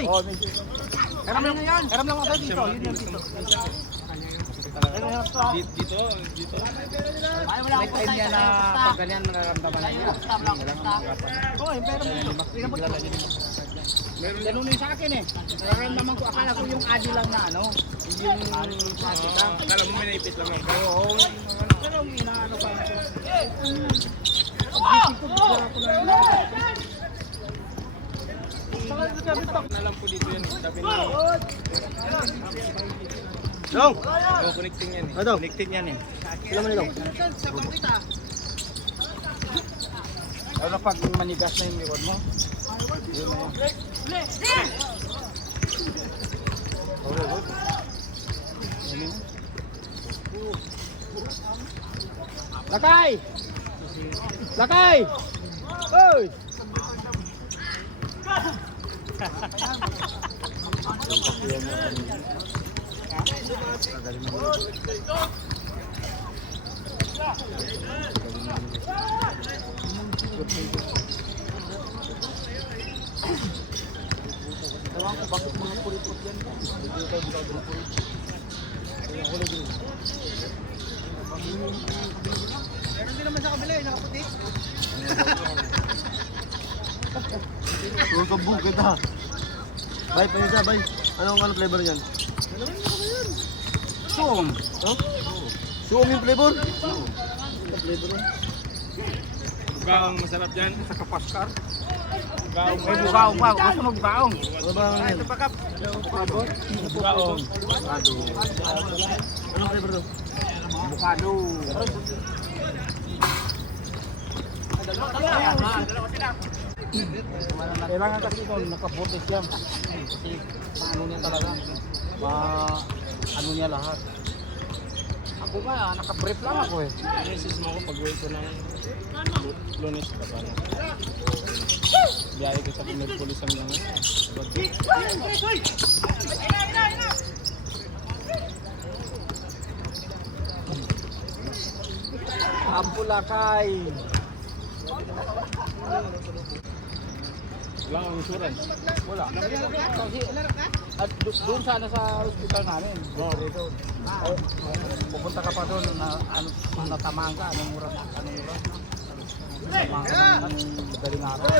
Toy. Oh, Karam lang yan. Karam lang ako dito. Yun yung dito. Dito. May time niya na pag ganyan nararamdaman niya. Oo, pero ganun yung sa akin eh. Nararamdaman ko, akala ko yung adi lang na ano. Hindi yung plastika. Akala mo may naipit lang ako. Oo. Pero inaano pa ako. Pag-isip ko, bigla ko na Nalam po dito yan. Sabi na. Dong! Oh, connecting yan eh. Ano? Connecting yan eh. Sila mo nilong. Ano pag manigas na yung likod mo? Yun na yan. Lakay! Lakay! Oy! Ewan ko bakit mga puripot yan. Hindi tayo buka puripot. Kaya kulay green. Meron din naman sa kabila eh, nakaputi. Kabog kita. Bay, panisa, bay. Anong flavor niyan? Suom. Huh? Suom yung flavor? Ano flavor niyan? Bukaong masarap dyan. Sa kapaskar. Bukaong. May bukaong pa. Gusto mo bukaong. Ano ba ang Ito pa kap. Bukado. Bukaong. Anong flavor to? Bukado. Kailangan kasi ito nakapotes yan. Kasi ano niya talaga. Ano niya lahat. Ako nga, naka-brief lang ako eh. Inesis mo ako pag-uwi ko ng Lunes ka pa. Biyahe ko sa Pulisan lang. Ampulakay. Wala akong insurance. Wala. Kasi, at doon sana sa hospital namin. Dito. Ay, pupunta ka pa doon na ano natamaan ka, anong oras? Natamaan ka ng madaling araw.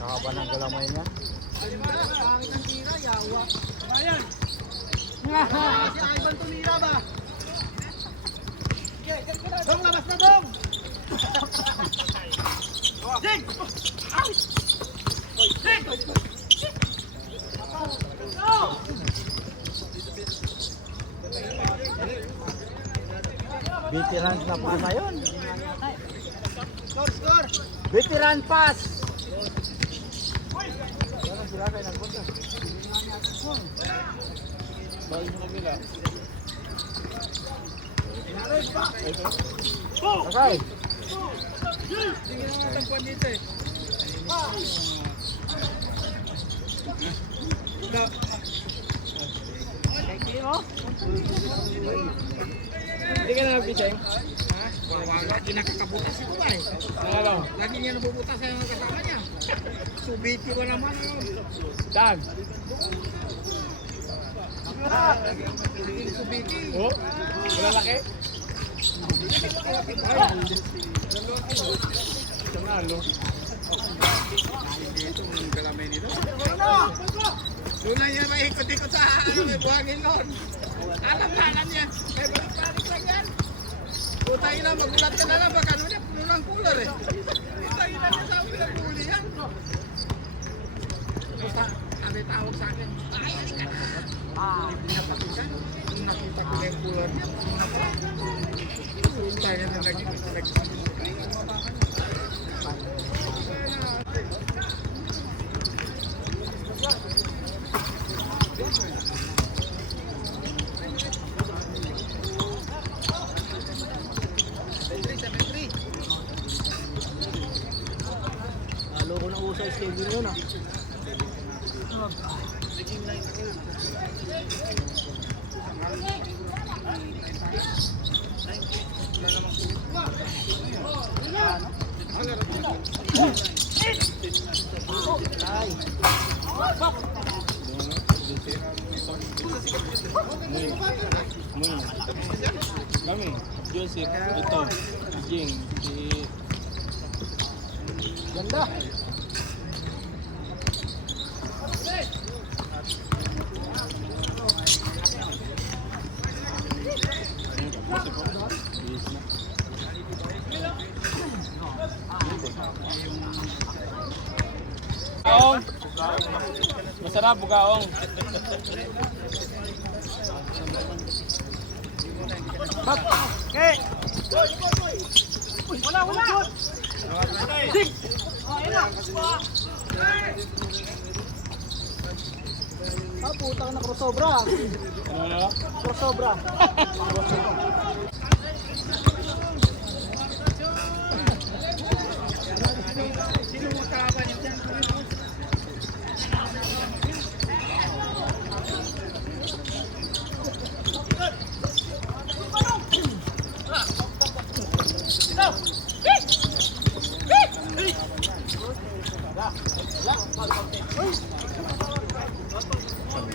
Kakaba ng galamay niya. Dong, labas na dong! Ding! Ding! Veteran na pa na yun. Score! Veteran pass! Ano sila kayo nagpunta? Bawal mo kabila. Okay. Hindi ka na nag-pising? Lagi nakakabutas ito ba eh? Ano? Lagi niya nabubutas sa mga kasama niya. Subiti ko naman. Dan. Subiti. Oh? Wala laki? Ano? Itong galamay nito. Doon lang yan maikot-ikot sa may buhangin noon. Alam niya. May balik-balik lang yan. Putay na, magulat ka na lang. Baka ano niya, puno ng cooler eh. Putay na niya sa pinaghuli yan. Basta, sabi tawag sa akin. Ay, ka na. Pinapatikan. Nung nakita ko na yung cooler niya. Putay na naging. Halo ko na usa schedule yun ah. Muin. Muin. Kami. Joseph. Ito. Jing. Si... Ganda. Yes na. Bugaong. Masarap bugaong. Okay. Wala. Dig. Oh, ayun na. Ah, putang na crossover. Ano na? Crossover. Sino makakaban yung dyan?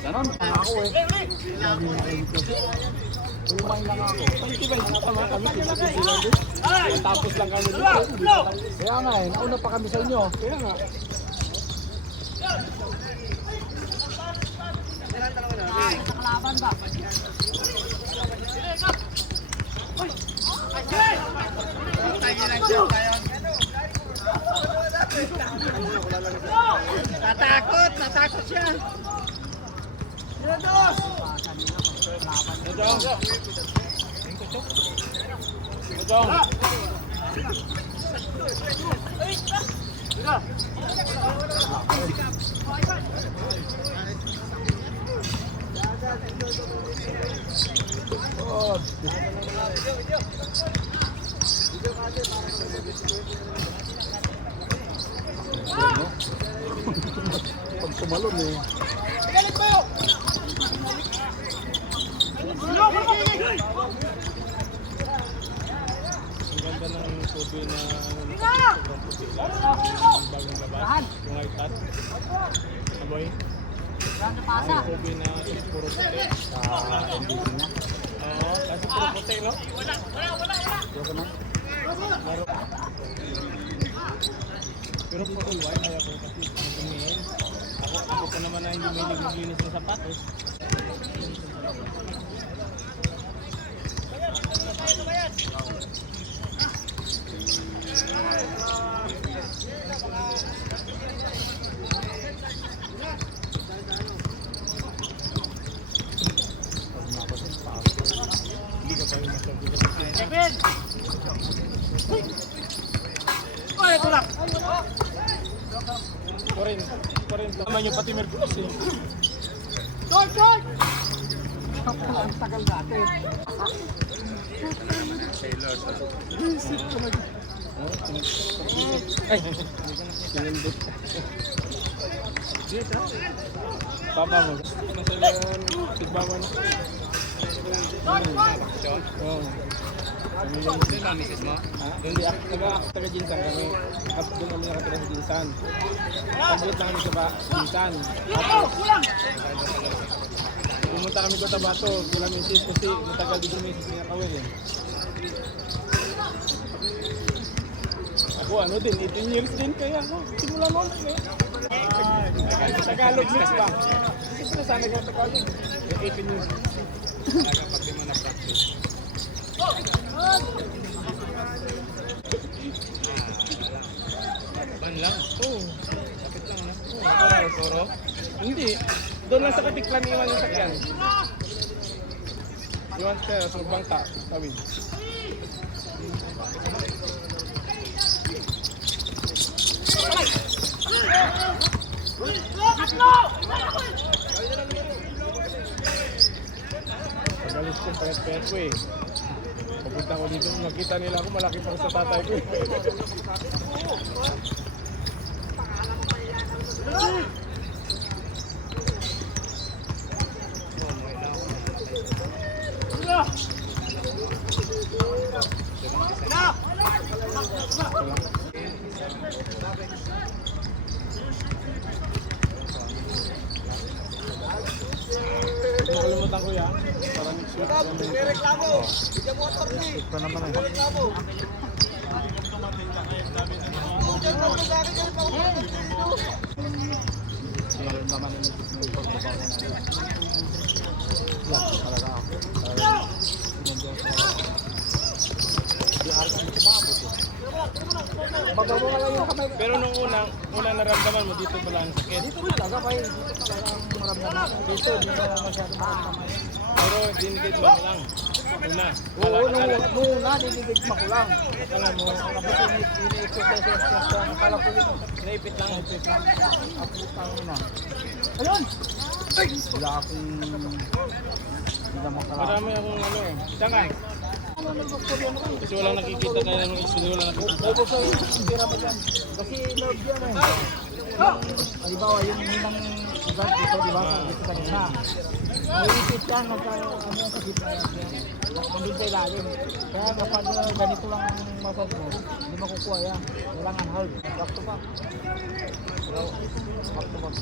Ganon. Ako eh. Umay lang ako. Tama kami. Tapos lang kami dito. Kaya nga eh, nauna pa kami sa inyo. Kaya nga. Nakalaban ba? Natakot siya. Ujong. Oh. Pag tumalon eh. Ang ganda ng kobe na sobrang puti lang. Ang bagong labas. Yung white hat. Aboy. Ang kobe na puro puti. Oo, kasi puro puti, no? Pero puro white, kaya ko kasi tumingin. Ako pa naman na hindi may naglinis ng sapatos. Hindi ka pa rin masabi. Kevin! Oy, tulak! Korin. Tama nyo pati Merkulis eh. George! Ang tagal natin. Ay! Sinindot. Papa mo. Nasalan. Tigbawan. Oo. Doon lang, misis mo? Hindi, taga-Jinsan kami. Doon kami nakatira sa Jinsan. Paglit lang kami sa Jinsan. Pumunta kami sa Tabato. Kula misis kasi matagal din si misis niya kawin eh. Ako ano din, 18 years din kaya ako. Simula noon eh. Tagalog mix ba? Siyempre sana ka Tagalog. 18 years. Talaga pag di mo na-practice. Ban lang? Oo. Kapit lang na. Oo. Toro? Hindi. Doon lang sa katiklan iwan yung sakyan. Iwan ka sa bangka. Tawid. Pagalis ko, payat-payat ko eh. Papunta ko dito, nakita nila ako, malaki pa ako sa tatay ko eh. Nakalimutan ko yan. Pa naman eh. Naman yung pagbabawa na. Talaga ako. Di ako kumabot eh. Babawa ka lang yung kamay. Pero nung unang naramdaman mo, dito pala ang sakit. Dito talaga pa dito talaga ang maramdaman. Dito, hindi na masyado maramdaman. Pero dinigit mo lang. Una. Oo, nung una, dinigit mo ko lang. Alam mo, Tapos ini-exercise ko. Akala ko yun. naipit lang. Tapos ang na. Ayun! Wala akong... Hindi na makala. Marami akong ano. Saan ka? Ano nang doktor yan ako? Kasi walang nakikita tayo ng issue, walang nakikita. Opo sa hindi naman yan. Kasi nerve yan eh. Halimbawa, yung hinang ugat dito, di ba? Dito sa gina. Naiisip yan, ano yung sakit na yan. Nandun sa ilalim. Kaya kapag ganito lang ang massage mo, hindi makukuha yan. Kailangan hold. Back to back. Pero, back to back.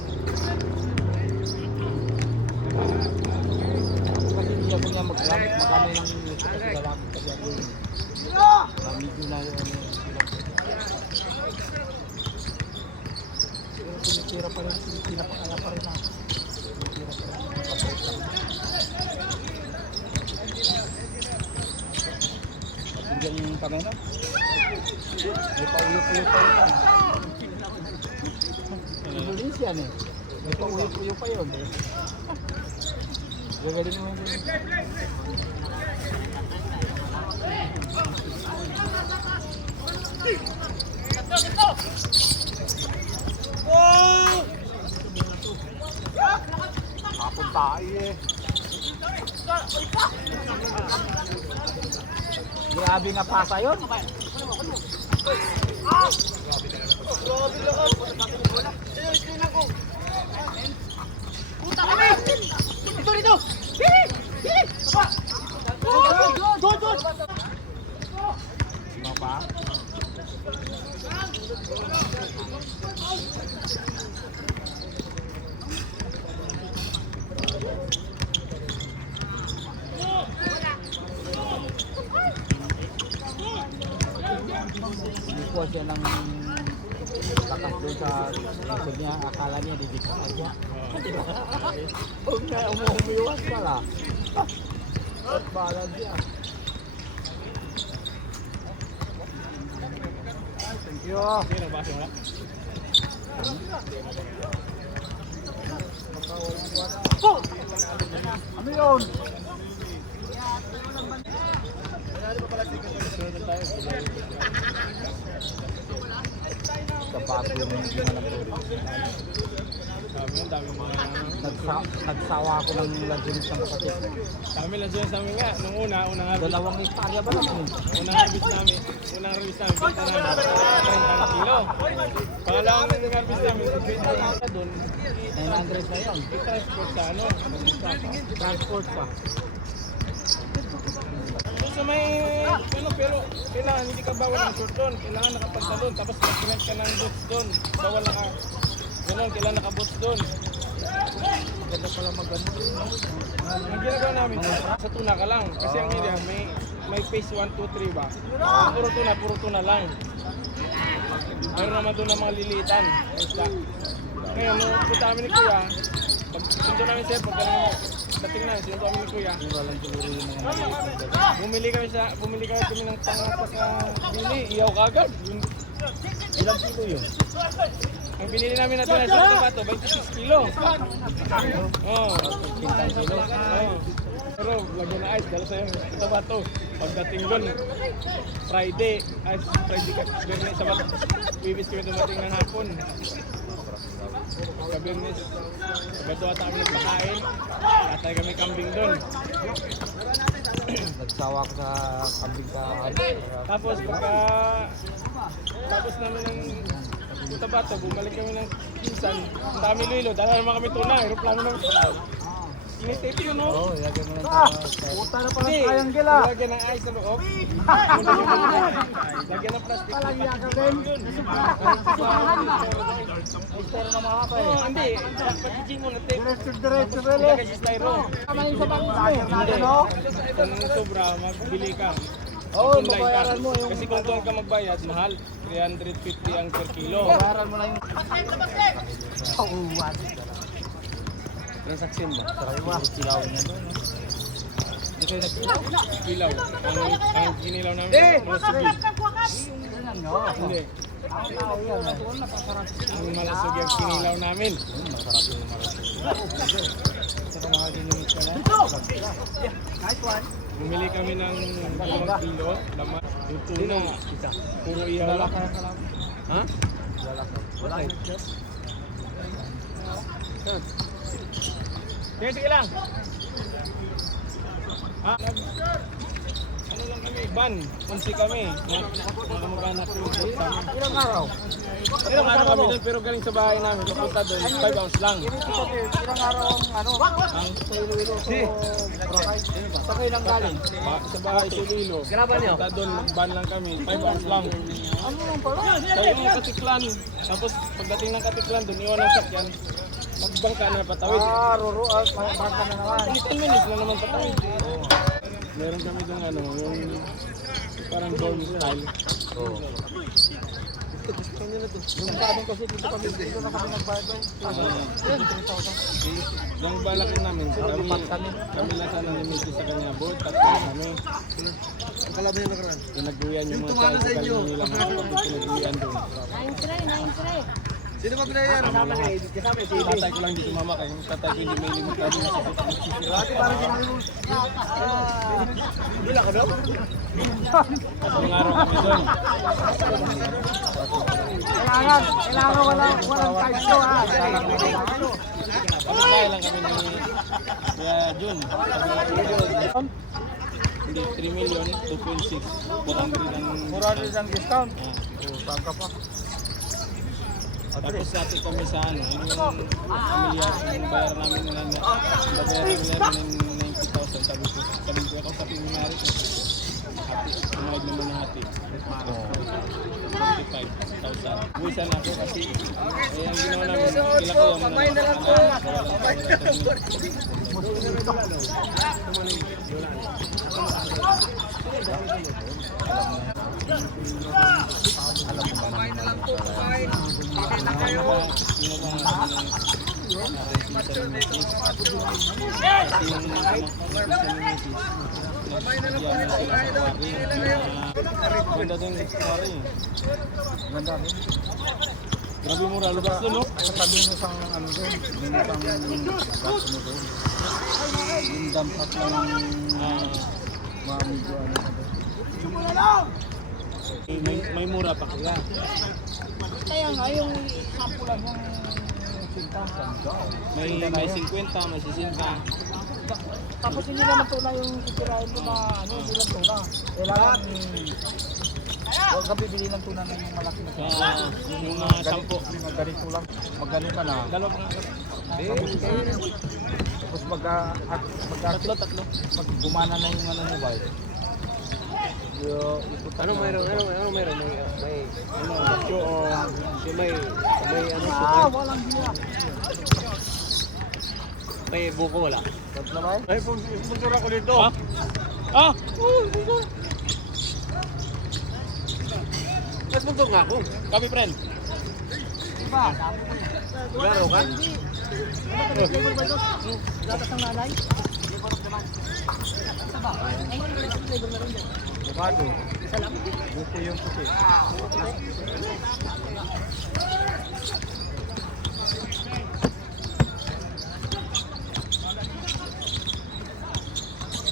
Kasi hindi ako niya magkami ng ito kasi lalaki kasi ako yun. Medyo na yun. Pero pinitira pa rin, pinapakala pa rin ako. Pinitira pa rin. Patunggan yung pamena. May pauyo-puyo pa yun yan. Inulis yan eh. May pauyo-puyo pa yun. Gagaling mo yun. Kapag tayo eh. Grabe nga pasa yun. Ano pa? Kuha siya ng lakas doon sa likod niya. Akala niya didikit niya. Huwag na umumiwas pala. At balag siya. Thank you. Sige, nagbasa mo na. Ano yun? Sa bago yung mga Dami mga... nagsawa ako ng laginis ng kapatid. Dami lang dyan sa amin nga. Nung unang harvest. Dalawang hektarya ba naman? Unang harvest namin, benta namin 30 kilo. Pangalawang harvest namin, benta namin doon. 900 na yun. I-transport sa ano. Transport pa. Doon sa may, ano, pero kailangan hindi ka bawal ng short doon. Kailangan nakapagtalon. Tapos mag-rent ka ng boots doon. Bawal naka, gano'n, kailangan naka-boots doon. Maganda pala maganda. Ang ginagawa namin, sa tuna ka lang. Kasi ang area, may phase 1, 2, 3 ba? Puro tuna lang. Meron naman doon ng mga lilitan. Ngayon, nung punta kami ni Kuya, pag sundo namin sir, pag dating na, sinundo kami ni Kuya. Bumili kami ng pangapas na bili, iyaw kagad. Ilang kilo yun? Ang binili namin natin na sa Tabato, 26 kilo. Oo. 15 kilo. Oo. Pero lagyan na ice, dala sa'yo sa Tabato. Pagdating doon, Friday ka, Biyernes, Sabato. Bibis kami dumating ng hapon. Sa Biyernes, Sabato ata kami nagpakain. Atay kami kambing doon. Nagsawa ko sa kambing ka. Tapos tapos namin ng Tabato, bumalik kami ng Kinsan. Ang dami Lilo, dala naman kami tuna, aeroplano namin. May tape yun, no? Oo, ilagay mo lang sa... Puta na parang triangle ah. Lagyan ng ice sa loob. Lagyan ng plastic. Palagyan ka din. Ay, pero na mga pa eh. Oo, hindi. Pag-gin mo na tape. Diretso, Bele. Ilagay sa styro. Tama yun sa bangos mo. Hindi. No? Kung sobra, magbili ka. Oo, Online ka. mabayaran mo yung... Kasi kung doon ka magbayad, mahal. 350 ang per kilo. Bayaran mo lang yung... Pauwan. Transaction mo. Sariwa. Silawin na doon. Hindi kayo nagsilaw? Kilaw. Ang kinilaw namin. Mga sugi. Yan nyo. Hindi. Ang tao yan. Ang malasog yung kinilaw namin. Masarap yung malasog. Saka mahal din yung ito na. Nice one. Bumili kami ng 2 kilo. Laman. Yung tuna. Puro ihaw lang. Ha? Wala. Sige lang. Ha? Ano lang kami? Ban. Unsi kami. Nakamagana ko. Ilang araw? Ilang araw kami doon pero galing sa bahay namin. Kapunta doon. 5 ounce lang. Ilang araw ang ano? Ang Sa Iloilo. Boracay. Sa kayo lang galing? sa bahay sa Lilo. Graban niyo? Punta doon. Ban lang kami. 5 ounce lang. Ano lang pala? Kaya yung Katiklan. Tapos pagdating ng Katiklan doon, iwan ng sakyan. Magbangka na patawid. Roro. Bangka na naman. 10 minutes na naman patawid. Meron kami doon ano, yung parang dorm style. Oo. Yung sabi kasi dito na kami nagbayad doon. Yung balak namin, kami na sana namiti sa kanya boat, tatlo kami. Akala mo yung nakaraan? Pinag-uwian yung mga sa inyo nilang pinag-uwian doon. 9-3. Sino ba pinayar? Tatay ko lang dito mama, kaya yung tatay ko hindi may limit kami na sakit. Dati parang sinabi mo. Bila ka daw? Tatlong araw kami doon. Kailangan walang card show ha. Kaya lang kami ni Kuya Jun. Hindi, 3 million, 2.6. 400 ang... discount. Ah. Bangka pa. Tapos dati kami sa ano, yung pamilyar, yung bayar namin na babayaran nila ng 90,000. Sabi ko ako sa piminari ko. Hati, umayad naman na hati. 45,000. Buwisan ako kasi ang ginawa namin, kila ko yung Pamay na lang po. Pamay na lang po. Pamay na lang po. Pamay. Pamay na kayo. Pamay na lang po nito. Pamay na kayo. Ganda doon yung pare. Ganda rin. Grabe mura, lubas doon, no? Sa tabi mo sa ano doon. Yung pang gas mo doon. Yung dampak lang mga medyo ano na doon. May mura pa kaya. Kaya nga yung sampulan ng sinta. May 50, may 60. Tapos hindi naman tuna yung titirahin mo na ano, hindi lang tuna. Kailangan huwag ka bibili ng tuna ng malaki na tuna. Kaya yung mga 10. Magganito lang. Magganito na. Dalawa pa nga. Tapos Tatlo. pag gumana na yung ano mo ba? Ano mayroon? May ano, batyo o may ano Walang gina. may buko wala. Tatlo ba? Ay, sponsor ako dito. Ha? Ah! Sponsor nga ako. Kami friend. Diba? Laro ka? Latas ng nanay? Avocado. Isa lang? Buko yung puti.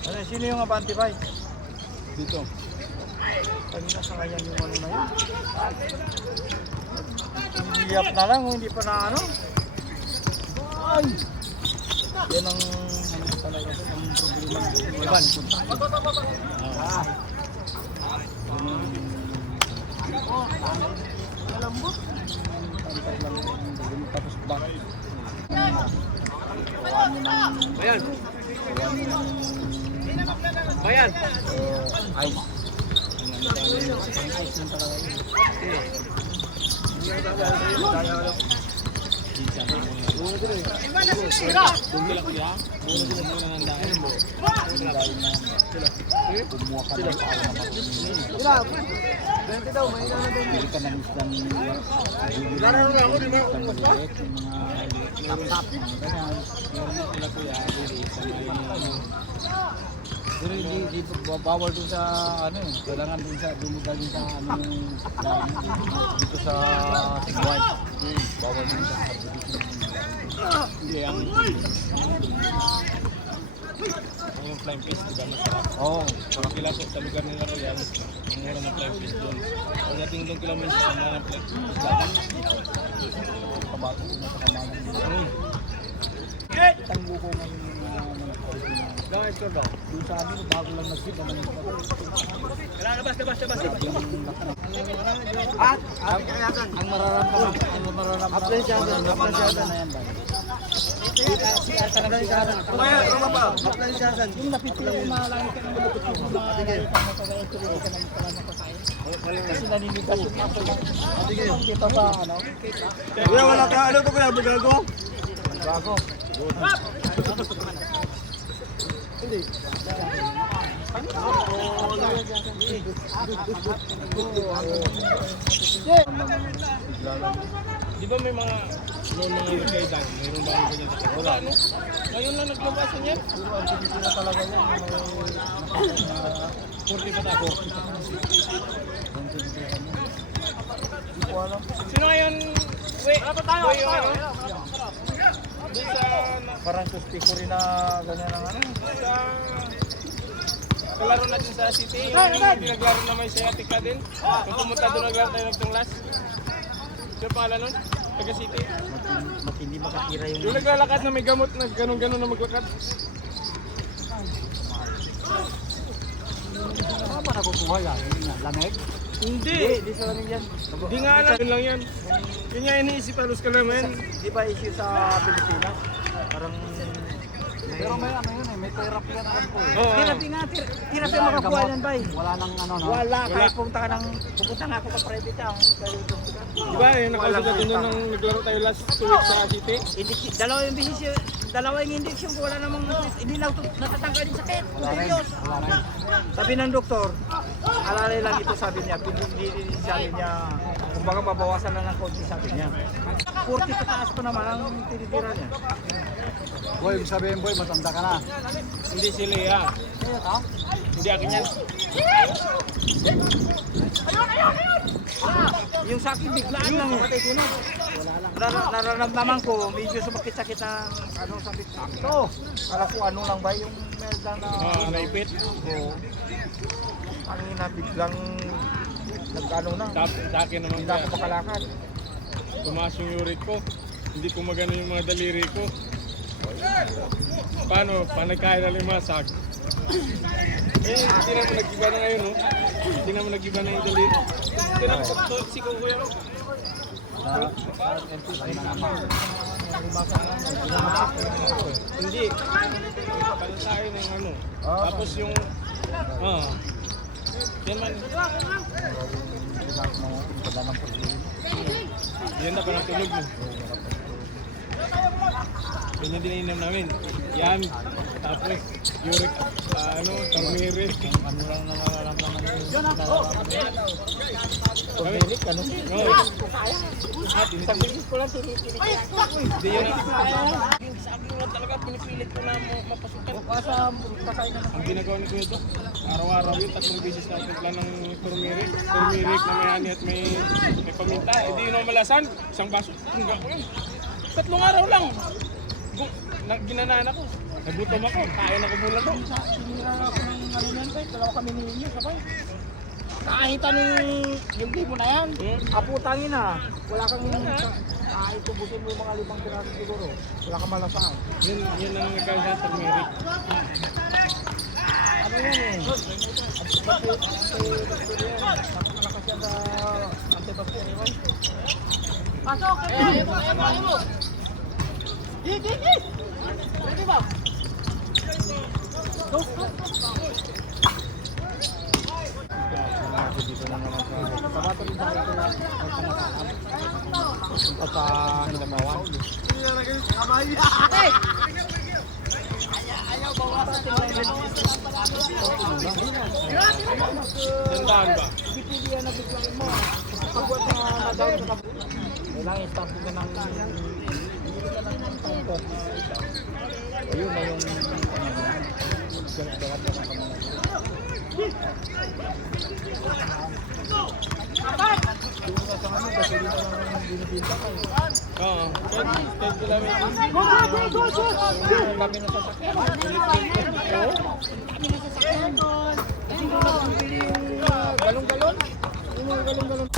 Ano, sino yung abante ba? Dito. Kanina sa kanya yung ano na yun. Hiyap na lang, hindi pa na ano. Ay! Yan ang ano talaga ito, ang problema. Iban. Ah. Malambot. Pantay lang yung tapos back. ano ng Bayan. gawa ng Bayan. ice. Ang ice lang talaga yun. Kumuha ka ng para na daw, may bili ka ng islang maliliit, yung mga tap-tap, mga ganyan. Meron na sila kuya, pero hindi bawal dun sa ano eh, kailangan dun sa dumidalhin sa ano dito sa Tigway. Bawal dun sa Hindi, ang flying fish, di ba masarap? Oo. Para kila sa lugar nila ko yan, ang mura ng flying fish doon. Pagdating doon kila minsan sa mga ng flying fish. Kabato ko na sa kamalang. Tanggo ko ngayon Guys, ko daw. yung sa amin, bago lang nag-sit naman yung ang mararamdaman na yan ba? Yung napipili yung mga langit ka ng malapit yung mga langit ka na pag-ituloy ka ng pagkakain. Kasi naninigas yung maso lang. Kita sa ano? Kuya, wala ka. Ano to kuya? Bago? Bago. Di ba may mga noon mga kay Dan, mayroon ba ang ganyan sa wala, no? Ngayon lang naglabasan yan. Pero ang tinitin na talaga yan. 40 pa ako. Ang tinitin na. Hindi ko alam. Sino ngayon? Wait, ano tayo? Wait, yung ano? Doon sa... Parang susti ko rin na ganyan ang ano. sa... Kalaro natin sa City. Hindi naglaro naman sa Atika din. Kung pumunta doon naglaro tayo nagtunglas. Sino pangalan nun? Taga City. Matindi makatira yung... Yung naglalakad na may gamot na ganun-ganun na maglakad. Saan ba nakukuha yan? Lamig? Hindi. Hindi sa lamig yan. Hindi nga alam. Yun lang yan. Yun nga iniisip halos ka naman. Di ba issue sa Pilipinas? Parang... Pero may ano yun eh, may therapy yan alam ko eh. Oo. Therapy nga, therapy makakuha yan ba? Wala nang ano no? Wala, kahit Wala. pupunta nga ako sa private town. Di ba yung nakasugat doon nung naglaro tayo last 2 weeks sa City? Dalawang beses, dalawang injection ko, wala namang, hindi na natatanggal yung sakit. Wala rin. Serious. Wala rin. Sabi ng doktor, alalay lang ito sabi niya, hindi sabi niya, kumbaga mabawasan lang ng konti sabi niya. 40 pataas pa naman ang tinitira niya. Boy, sabihin boy, matanda ka na. Hindi si Lea. Kaya ka? Hindi akin yan. Yung sa akin, biglaan lang eh. Nararamdaman ko, medyo sumakit-sakit ang ano, sakit sakto. Kala ko ano lang ba yung melda na... Naipit. Oo. Ang ina, biglang nag-ano na. Sa akin naman Hindi na ako kaya. makalakad. Tumaas yung uric ko. Hindi ko magano yung mga daliri ko. Paano? Panagkaya na limasag. Hindi naman nag-iba na ngayon, no? Hindi naman nag-iba na yung daliri. Hindi naman toxic ko kuya. Hindi. Pala tayo ng ano. Tapos yung... Yan man. Yan na pa ng tulog mo. Yan yung dininom namin. Yan. Tapos uric, turmeric. Ano lang nararamdaman yun? Turmeric, ano? Oo. Isang beses ko lang tinitinig yan. Hindi yan. Sa akin nga talaga, pinipilit ko na mapasukan. Ang ginagawa ni Kuya Dok, araw-araw yun, 3 beses na upit lang ng turmeric. Turmeric na may ani at may paminta. Hindi yun ang malasan. Isang baso, hanggang ko yun. 3 araw lang. Ginanaan ako. Nagutom ako. Kain ako mula doon. Sinira ako ng ano yan, tay. Dalawa kami ninyo, sabay. Kahit anong yung tipo na yan, aputangin na. Wala kang kahit tubusin mo yung mga 5 piraso siguro. Wala kang malasaan. Yun ang nagkaya sa turmeric. Ano yan eh? Napakalakas yan sa antibacterial. Pasok! Ayaw mo! Dito na naman sa Sabato rin tayo ito na punta sa Hinabawan. Tandaan ba? Hindi yan nabiglain mo. Pagbuhat na nadaon sa kapit. Kailangan i-start ka ng pangkot. Ayun na yung gagat-gagat na kami. Yung nga sa ano, kasi dito lang binibinta ka eh. Oo. 10 kilometers. Kami na sasakyan. Kasi kung nagbibili yung galong-galon, yung mga galong-galon.